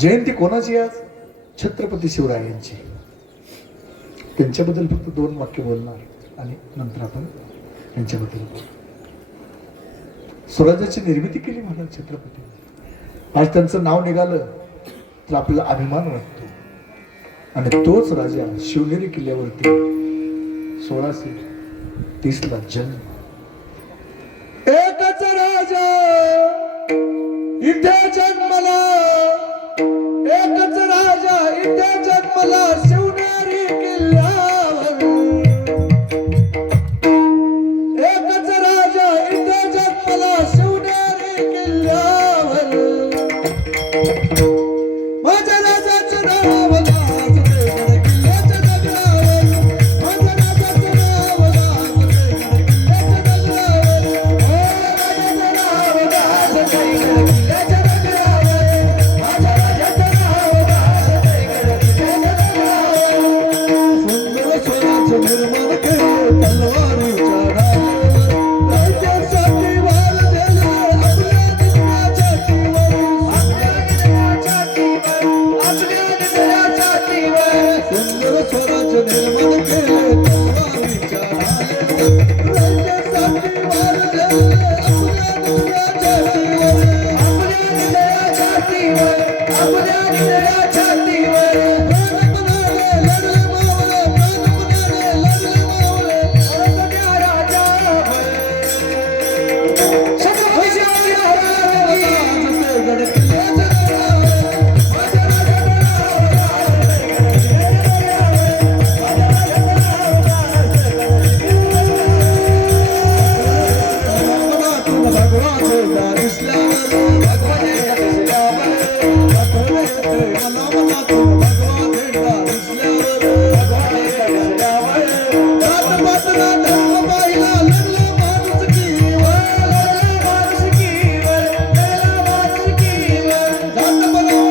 जयंती कोणाची आज? छत्रपती शिवरायांची. त्यांच्याबद्दल फक्त 2 वाक्य बोलणार आणि नंतर आपण त्यांच्याबद्दल बोलू. स्वराज्याची निर्मिती केली महाराज छत्रपती. आज त्यांचं नाव निघालं तर आपल्याला अभिमान वाटतो. आणि तोच राजा शिवनेरी किल्ल्यावरती 1630ला जन्म. एकच राजा इथे जन्मला, एकच राजा इथे जन्मला शिवनेरी किल्ल्यावर. एकच राजा इथे जन्मला शिवनेरी किल्ल्यावर. माझ्या राजाचं नाव गाजते किल्ल्याच्या दगडावर. माझ्या राजाचं नाव गाजते किल्ल्याच्या दगडावर. माझ्या नाव गाजते किल्ल्याच्या दगडावर. माझ्या राजाचं नाव गाजते किल्ल्याच्या दगडावर. सुंदर स्वराज्य निर्माण केले तलवारीच्या डागावर. राज्यासाठी वार दिले आपल्या दिव्याच्या छातीवर. सुंदर स्वराज्य निर्माण केले तलवारीच्या डागावर. राज्यासाठी वार दिले आपल्या दिव्याच्या छातीवर. आपल्या दिव्याच्या छातीवर. प्राण पणाले लढले मावळे, प्राण पणाले लढले मावळे. सगळ्या राजावर छत्रपती शिवाजी महाराज गड किल्ल्याच्या दगडावर. माझ्या राजाचं नाव भगवान भेटा दिसल्यावर. भगवान भेटा दिसल्यावर. भगवान भेटा दिसल्यावर. रात पातना धर्म पाहिला लढला माणुसकीवर. लढला माणुसकीवर. लढला माणुसकीवर. रात पातना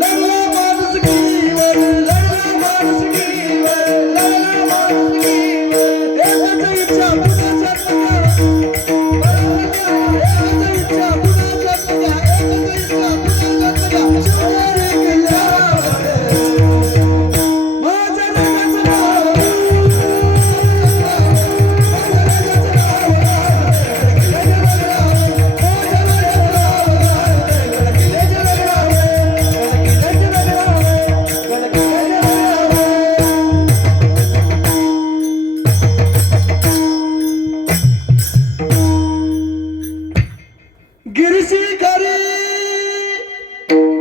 लढला माणुसकीवर. लढला माणुसकीवर. लढला माणुसकीवर. एकच इच्छा पुन्हा जन्मला. गिरशी करी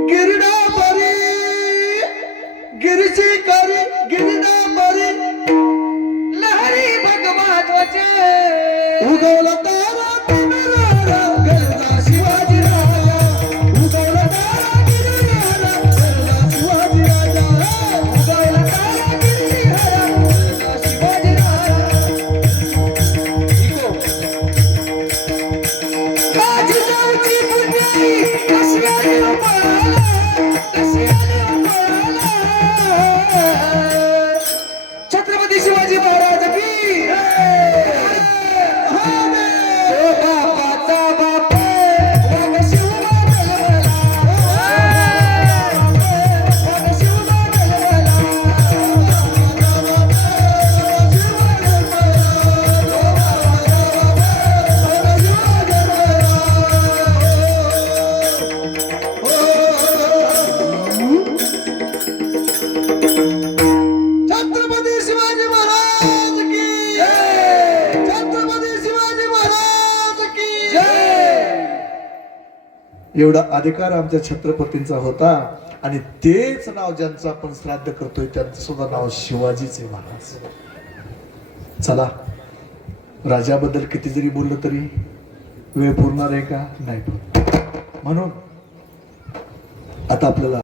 गिरडा परी, गिरशी करी गिरडा परी. लहरी भगवात्वाचे उगवला तारा गिरणारा गरजा शिवाजी राजा. उगवला तारा गिरणारा गरजा शिवाजी राजा. उगवला तारा गिरणारा गरजा शिवाजी राजा. काजी जाऊची पुण्याई कशी आली पळाला. कशी आली पळाला. छत्रपती शिवाजी महाराज की बापाचा बाप वाघ शिवबा बलवला. वाघ शिवबा बलवला. छत्रपती शिवाजी महाराज की जय. छत्रपती शिवाजी महाराज की जय. एवढा अधिकार आमच्या छत्रपतींचा होता. आणि तेच नाव ज्यांचं आपण श्राद्ध करतोय त्यांचं सुद्धा नाव शिवाजीचे महाराज. चला, राजाबद्दल किती जरी बोललं तरी वेळ पुरणार आहे का? नाही पुरणार. म्हणून आता आपल्याला